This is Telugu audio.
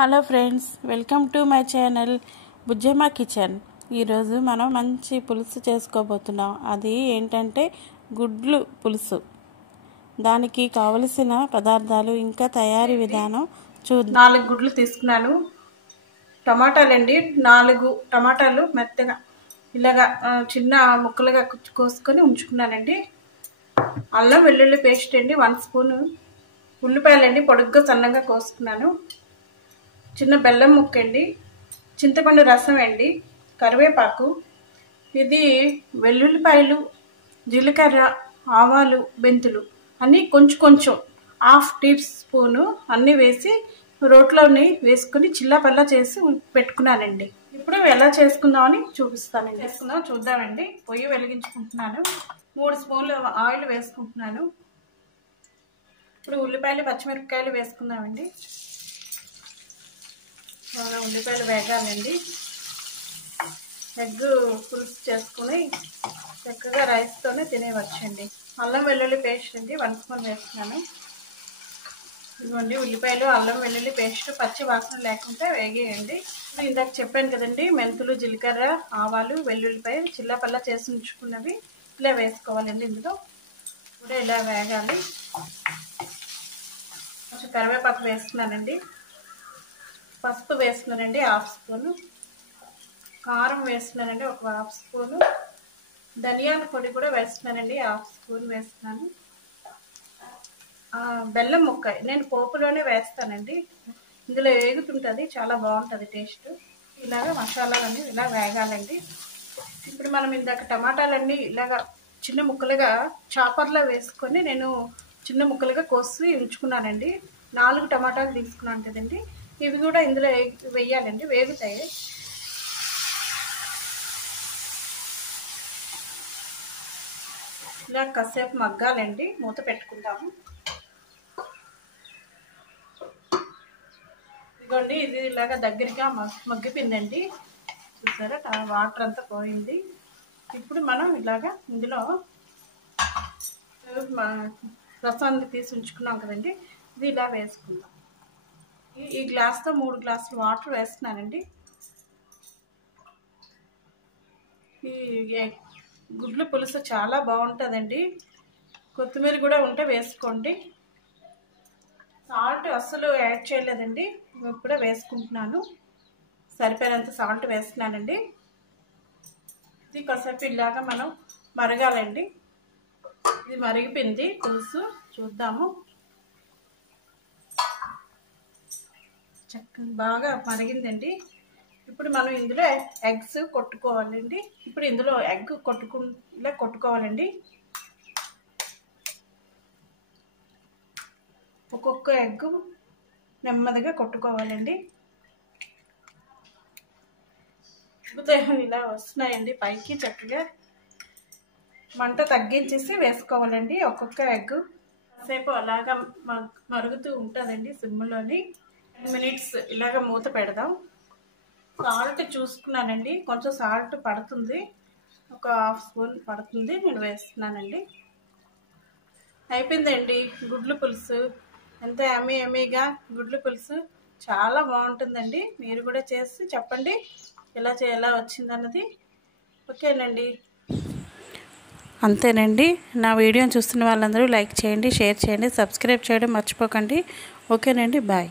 Hello friends, welcome to my channel Bujjamma kitchen. ఈరోజు మనం మంచి పులుసు చేసుకోబోతున్నాం. అది ఏంటంటే గుడ్లు పులుసు. దానికి కావలసిన పదార్థాలు ఇంకా తయారీ విధానం చూద్దాం. 4 గుడ్లు తీసుకున్నాను. టమాటాలండి, 4 టమాటాలు మెత్తగా ఇలాగా చిన్న ముక్కలుగా కోసుకొని ఉంచుకున్నానండి. అల్లం వెల్లుల్లి పేస్ట్ అండి 1 స్పూను. ఉల్లిపాయలండి పొడుగ్గా సన్నగా కోసుకున్నాను. చిన్న బెల్లం ముక్క అండి, చింతపండు రసం అండి, కరివేపాకు, ఇది వెల్లుల్లిపాయలు, జీలకర్ర, ఆవాలు, మెంతులు అన్నీ కొంచెం కొంచెం 1/2 టీ స్పూను అన్నీ వేసి రోట్లోని వేసుకుని చిల్లాపల్లా చేసి పెట్టుకున్నానండి. ఇప్పుడు ఎలా చేసుకుందామని చూపిస్తానండి. చూద్దామండి. పొయ్యి వెలిగించుకుంటున్నాను. 3 స్పూన్లు ఆయిల్ వేసుకుంటున్నాను. ఇప్పుడు ఉల్లిపాయలు పచ్చిమిరపకాయలు వేసుకుందామండి. ఉల్లిపాయలు వేగాలండి. ఎగ్ పులుసు చేసుకుని చక్కగా రైస్తోనే తినేవచ్చండి. అల్లం వెల్లుల్లి పేస్ట్ అండి 1 స్పూన్ వేస్తున్నాను. ఇదిగోండి ఉల్లిపాయలు, అల్లం వెల్లుల్లి పేస్ట్ పచ్చి వాసన లేకుండా వేగేయండి. ఇందాక చెప్పాను కదండి, మెంతులు, జీలకర్ర, ఆవాలు, వెల్లుల్లిపాయ చిల్లాపల్లా చేసి ఉంచుకున్నవి ఇలా వేసుకోవాలండి. ఇందులో కూడా ఇలా వేగాలి. కొంచెం కరివేపాకు వేస్తున్నానండి. పసుపు వేస్తున్నానండి 1/2 స్పూను. కారం వేస్తున్నానండి 1/2 స్పూను. ధనియాల పొడి కూడా వేస్తున్నానండి 1/2 స్పూన్ వేస్తున్నాను. బెల్లం ముక్క నేను పోపులోనే వేస్తానండి. ఇందులో వేగుతుంటుంది, చాలా బాగుంటుంది టేస్ట్. ఇలాగ మసాలాలన్నీ ఇలా వేగాలండి. ఇప్పుడు మనం ఇందాక టమాటాలన్నీ ఇలాగ చిన్న ముక్కలుగా చాపర్లో వేసుకొని నేను చిన్న ముక్కలుగా కోసి ఉంచుకున్నానండి. 4 టమాటాలు తీసుకున్నాను కదండి, ఇవి కూడా ఇందులో వేయాలండి, వేగుతాయి. ఇలా కాసేపు మగ్గాలండి. మూత పెట్టుకుందాము. ఇదిగోండి, ఇది ఇలాగ దగ్గరగా మగ్గిపోయిందండి. చూసారా, వాటర్ అంతా పోయింది. ఇప్పుడు మనం ఇలాగా ఇందులో రసాన్ని తీసి ఉంచుకున్నాం కదండి, ఇది ఇలా వేసుకుందాం. ఈ గ్లాస్తో 3 గ్లాసులు వాటర్ వేస్తున్నానండి. ఈ గుడ్లు పులుసు చాలా బాగుంటుందండి. కొత్తిమీర కూడా ఉంటే వేసుకోండి. సాల్ట్ అస్సలు యాడ్ చేయలేదండి, ఇప్పుడే వేసుకుంటున్నాను. సరిపోయినంత సాల్ట్ వేస్తున్నానండి. ఇది కాసేపు ఇలాగా మనం మరగాలండి. ఇది మరిగిపోయింది పులుసు, చూద్దాము. చక్కగా బాగా మరిగిందండి. ఇప్పుడు మనం ఇందులో ఎగ్స్ కొట్టుకోవాలండి. ఇప్పుడు ఇందులో ఎగ్ ఇలా కొట్టుకోవాలండి. ఒక్కొక్క ఎగ్ నెమ్మదిగా కొట్టుకోవాలండి. ఇలా వస్తున్నాయండి పైకి. చక్కగా మంట తగ్గించేసి వేసుకోవాలండి ఒక్కొక్క ఎగ్. కాసేపు అలాగా మరుగుతూ ఉంటుందండి సిమ్లోని. 10 మినిట్స్ ఇలాగ మూత పెడదాం. సాల్ట్ చూసుకున్నానండి, కొంచెం సాల్ట్ పడుతుంది, ఒక 1/2 స్పూన్ పడుతుంది, నేను వేస్తున్నానండి. అయిపోయిందండి గుడ్లు పులుసు. ఎంత ఎమ్మీగా గుడ్లు పులుసు చాలా బాగుంటుందండి. మీరు కూడా చేసి చెప్పండి ఎలా వచ్చిందన్నది. ఓకేనండి. అంతేనండి. నా వీడియోని చూస్తున్న వాళ్ళందరూ లైక్ చేయండి, షేర్ చేయండి, సబ్స్క్రైబ్ చేయడం మర్చిపోకండి. ఓకేనండి, బాయ్.